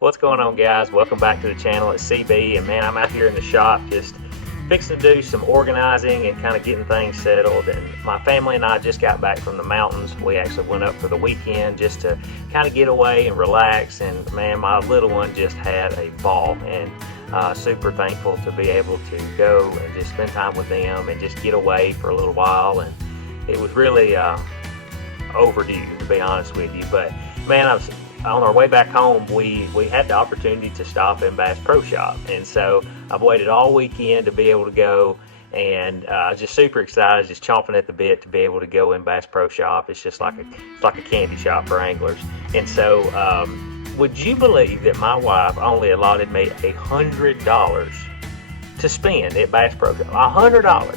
What's going on, guys? Welcome back to the channel. It's CB, and man, I'm out here in the shop just fixing to do some organizing and kind of getting things settled. And my family and I just got back from the mountains. We actually went up for the weekend just to kind of get away and relax, and man, my little one just had a ball, and super thankful to be able to go and just spend time with them and just get away for a little while. And it was really overdue, to be honest with you. But man, on our way back home, we had the opportunity to stop in Bass Pro Shop, and so I've waited all weekend to be able to go, and just super excited, just chomping at the bit to be able to go in Bass Pro Shop. It's just like a candy shop for anglers. And so would you believe that my wife only allotted me $100 to spend at Bass Pro Shop? $100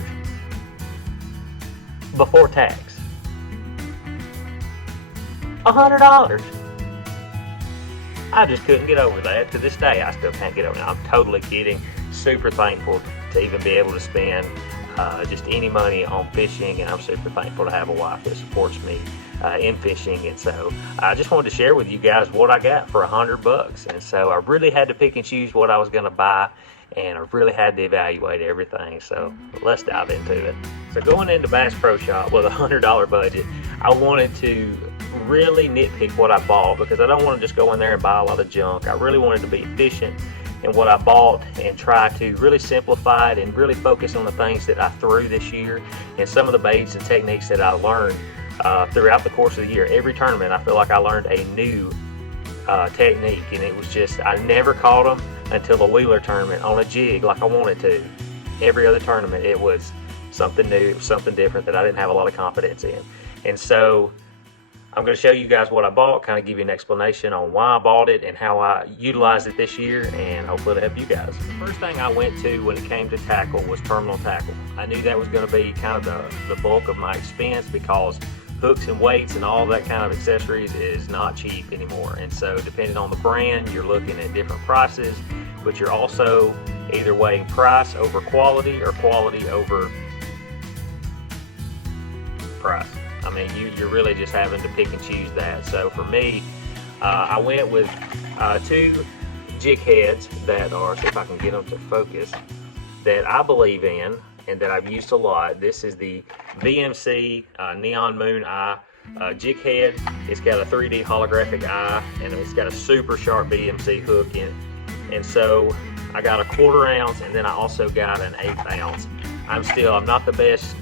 before tax. $100. I just couldn't get over that. To this day, I still can't get over it. I'm totally kidding. Super thankful to even be able to spend just any money on fishing, and I'm super thankful to have a wife that supports me in fishing. And so I just wanted to share with you guys what I got for $100. And so I really had to pick and choose what I was going to buy, and I really had to evaluate everything. So let's dive into it. So going into Bass Pro Shop with a $100 budget, I wanted to really nitpick what I bought, because I don't want to just go in there and buy a lot of junk. I really wanted to be efficient in what I bought and try to really simplify it and really focus on the things that I threw this year and some of the baits and techniques that I learned throughout the course of the year. Every tournament, I feel like I learned a new technique, and it was just, I never caught them until the Wheeler tournament on a jig like I wanted to. Every other tournament, it was something new, it was something different that I didn't have a lot of confidence in. And so I'm going to show you guys what I bought, kind of give you an explanation on why I bought it and how I utilized it this year, and hopefully it'll help you guys. The first thing I went to when it came to tackle was terminal tackle. I knew that was going to be kind of the bulk of my expense, because hooks and weights and all that kind of accessories is not cheap anymore. And so depending on the brand, you're looking at different prices, but you're also either weighing price over quality or quality over price. I mean, you're really just having to pick and choose that. So for me, I went with two jig heads that are, see if I can get them to focus, that I believe in and that I've used a lot. This is the VMC Neon Moon Eye jig head. It's got a 3D holographic eye, and it's got a super sharp VMC hook in it. And so I got a 1/4 ounce, and then I also got an 1/8 ounce. I'm not the best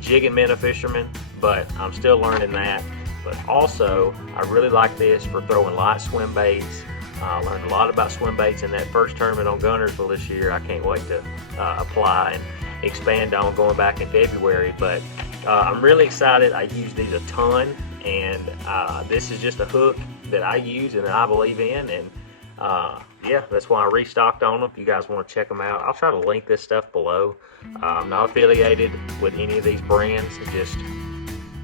jig and minnow fisherman, but I'm still learning that. But also, I really like this for throwing light swim baits. I learned a lot about swim baits in that first tournament on Gunnersville this year. I can't wait to apply and expand on going back in February. But I'm really excited. I use these a ton, and this is just a hook that I use and that I believe in. And yeah, that's why I restocked on them. If you guys want to check them out, I'll try to link this stuff below. I'm not affiliated with any of these brands.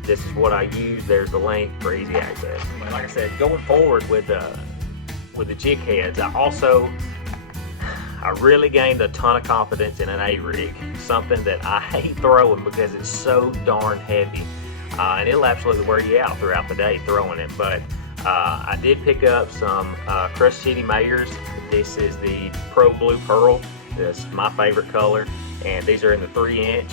This is what I use. There's the link for easy access. But like I said, going forward with the jig heads, I really gained a ton of confidence in an A-rig, something that I hate throwing because it's so darn heavy, and it'll absolutely wear you out throughout the day throwing it. But I did pick up some Crush City Mayors. This is the Pro Blue Pearl. That's my favorite color, and these are in the 3-inch.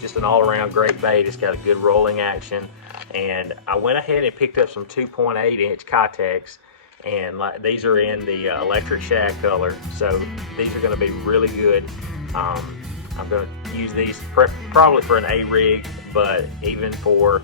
Just an all-around great bait. It's got a good rolling action, and I went ahead and picked up some 2.8-inch Kitechs, and these are in the electric shad color, so these are going to be really good. I'm going to use these probably for an A-rig, but even for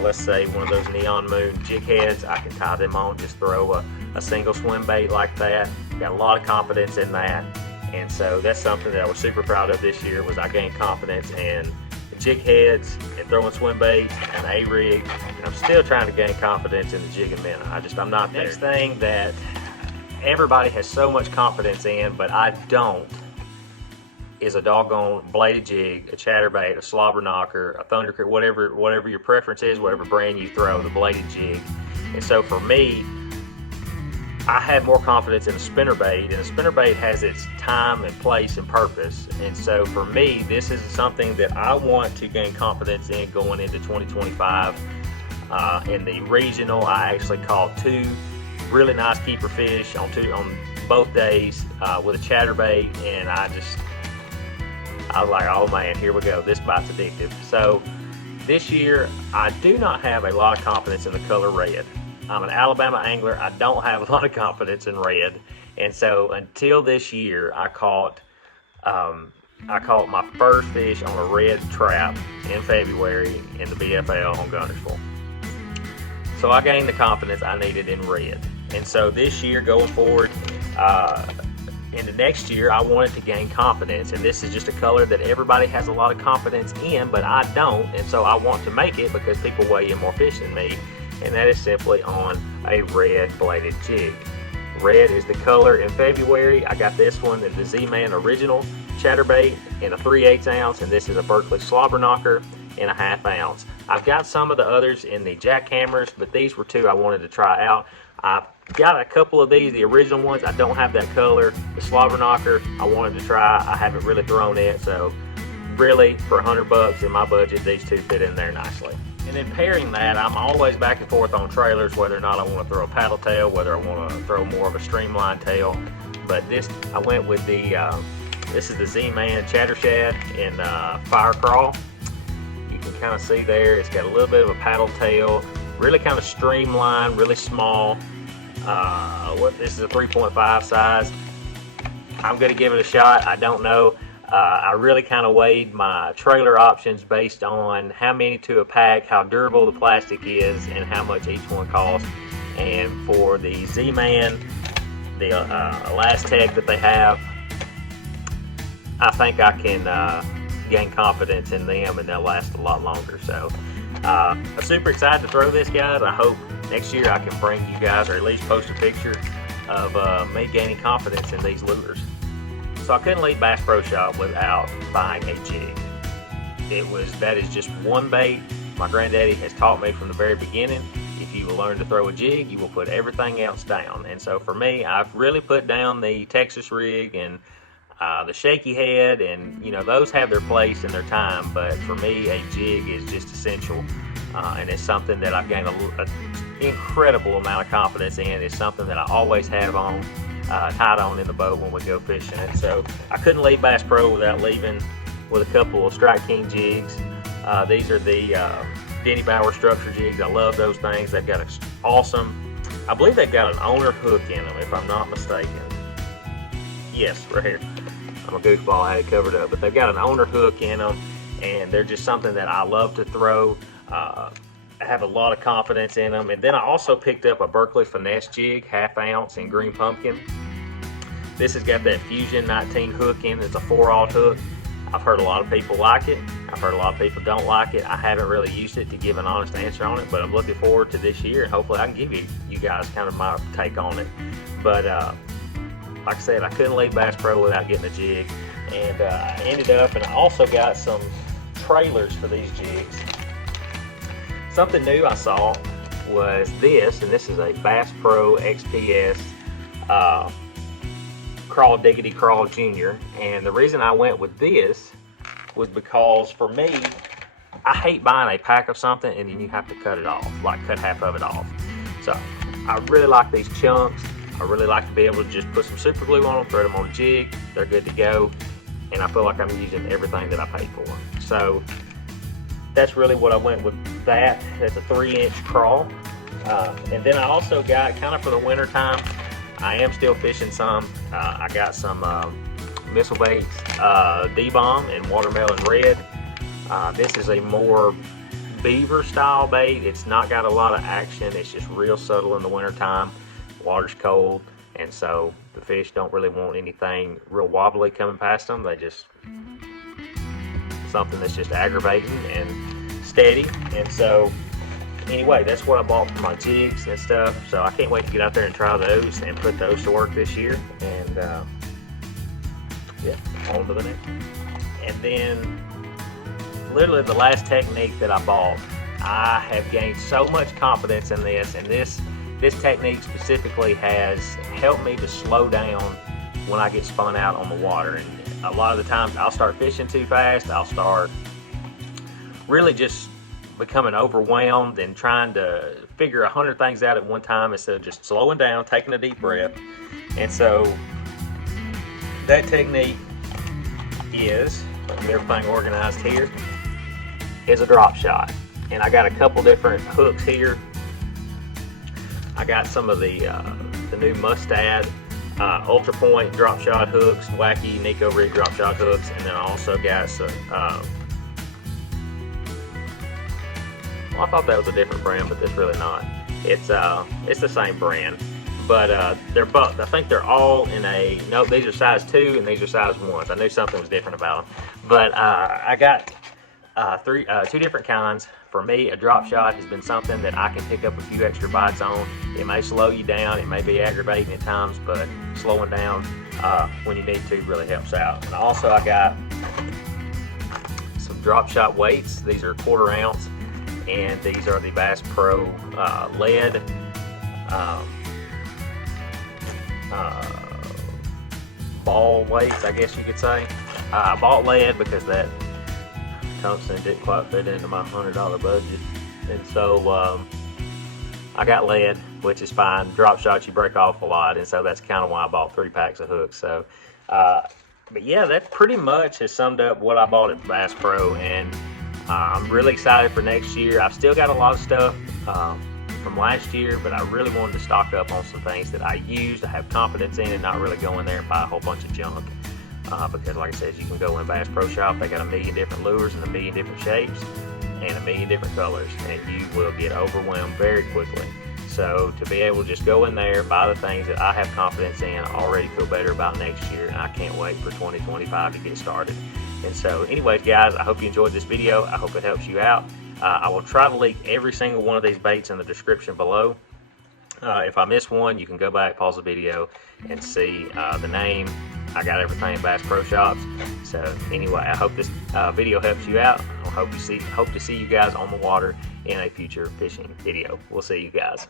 let's say one of those Neon Moon jig heads, I can tie them on, just throw a single swim bait like that. Got a lot of confidence in that. And so that's something that I was super proud of this year, was I gained confidence in jig heads and throwing swim baits and A-rig. And I'm still trying to gain confidence in the jig and minnow. I'm not there. Next thing that everybody has so much confidence in, but I don't, is a doggone bladed jig, a chatterbait, a slobber knocker, a thunder crick, whatever your preference is, whatever brand you throw, the bladed jig. And so for me, I had more confidence in a spinnerbait, and a spinnerbait has its time and place and purpose. And so for me, this is something that I want to gain confidence in going into 2025. In the regional, I actually caught 2 really nice keeper fish on both days with a chatterbait, and I was like, oh man, here we go, this bite's addictive. So this year I do not have a lot of confidence in the color red. I'm an Alabama angler, I don't have a lot of confidence in red, and so until this year I caught my first fish on a red trap in February in the BFL on Guntersville. So I gained the confidence I needed in red. And so this year going forward, in the next year, I wanted to gain confidence. And this is just a color that everybody has a lot of confidence in, but I don't. And so I want to make it because people weigh in more fish than me. And that is simply on a red bladed jig. Red is the color in February. I got this one, the Zman original chatterbait in a 3/8 ounce, and this is a Berkley Slobber knocker in a 1/2 ounce. I've got some of the others in the jackhammers, but these were two I wanted to try out. I've got a couple of these, the original ones. I don't have that color. The Slobber knocker I wanted to try. I haven't really thrown it, so really for $100 in my budget, these two fit in there nicely. And then pairing that, I'm always back and forth on trailers, whether or not I want to throw a paddle tail, whether I want to throw more of a streamlined tail. But this, I went with the, this is the Zman Chatter Shad in Fire Craw. You can kind of see there, it's got a little bit of a paddle tail, really kind of streamlined, really small. This is a 3.5 size. I'm going to give it a shot. I don't know. I really kind of weighed my trailer options based on how many to a pack, how durable the plastic is, and how much each one costs. And for the Z-Man, the Elastec that they have, I think I can gain confidence in them, and they'll last a lot longer. So I'm super excited to throw this, guys. I hope next year I can bring you guys, or at least post a picture of me gaining confidence in these lures. So I couldn't leave Bass Pro Shop without buying a jig. That is just one bait. My granddaddy has taught me from the very beginning, if you will learn to throw a jig, you will put everything else down. And so for me, I've really put down the Texas rig and the shaky head, and those have their place and their time, but for me a jig is just essential, and it's something that I've gained an incredible amount of confidence in. It's something that I always have on, tied on in the boat when we go fishing. And so I couldn't leave Bass Pro without leaving with a couple of Strike King jigs. These are the Denny Brauer structure jigs. I love those things. They've got an awesome, I believe they've got an owner hook in them if I'm not mistaken. Yes, right here. I'm a goofball, I had it covered up, but they've got an owner hook in them, and they're just something that I love to throw. I have a lot of confidence in them. And then I also picked up a Berkley Finesse Jig, 1/2 ounce in green pumpkin. This has got that Fusion 19 hook in it. It's a 4/0 hook. I've heard a lot of people like it. I've heard a lot of people don't like it. I haven't really used it to give an honest answer on it, but I'm looking forward to this year, and hopefully I can give you guys kind of my take on it. But like I said, I couldn't leave Bass Pro without getting a jig, and I ended up, and I also got some trailers for these jigs. Something new I saw was this, and this is a Bass Pro XPS Crawdigy Craw Jr. And the reason I went with this was because for me, I hate buying a pack of something and then you have to cut it off, like cut half of it off. So I really like these chunks. I really like to be able to just put some super glue on them, throw them on a jig, they're good to go, and I feel like I'm using everything that I paid for. So that's really what I went with that. It's a 3-inch Craw. And then I also got, kind of for the winter time, I am still fishing some. I got some missile baits, D-Bomb and Watermelon Red. This is a more beaver style bait. It's not got a lot of action. It's just real subtle in the winter time. Water's cold, and so the fish don't really want anything real wobbly coming past them. They just, something that's just aggravating and steady. And so anyway, that's what I bought for my jigs and stuff. So I can't wait to get out there and try those and put those to work this year. And yeah, on to the next one. And then literally the last technique that I bought, I have gained so much confidence in this, and this technique specifically has helped me to slow down when I get spun out on the water. And a lot of the times I'll start fishing too fast. I'll start really just becoming overwhelmed and trying to figure 100 things out at one time instead of just slowing down, taking a deep breath. And so that technique is, get everything organized here, is a drop shot. And I got a couple different hooks here. I got some of the new Mustad Ultra Point drop shot hooks, wacky Nico rig drop shot hooks, and then I also got some. Well, I thought that was a different brand, but it's really not. It's the same brand, but they're both. I think they're all in a. No, these are size 2 and these are size 1s. I knew something was different about them, but I got two different kinds. For me, a drop shot has been something that I can pick up a few extra bites on. It may slow you down, it may be aggravating at times, but slowing down when you need to really helps out. And also I got some drop shot weights. These are 1/4 ounce, and these are the Bass Pro lead ball weights, I guess you could say. I bought lead because that tungsten didn't quite fit into my $100 budget, and so I got lead, which is fine. Drop shots you break off a lot, and so that's kind of why I bought 3 packs of hooks. So but yeah, that pretty much has summed up what I bought at Bass Pro, and I'm really excited for next year. I've still got a lot of stuff from last year, but I really wanted to stock up on some things that I used, I have confidence in, and not really go in there and buy a whole bunch of junk. Because like I said, you can go in Bass Pro Shop, they got a million different lures in a million different shapes and a million different colors, and you will get overwhelmed very quickly. So to be able to just go in there, buy the things that I have confidence in, I already feel better about next year, and I can't wait for 2025 to get started. And so anyways, guys, I hope you enjoyed this video. I hope it helps you out. I will try to link every single one of these baits in the description below. If I miss one, you can go back, pause the video, and see the name. I got everything in Bass Pro Shops. So anyway, I hope this video helps you out. I hope to see you guys on the water in a future fishing video. We'll see you guys.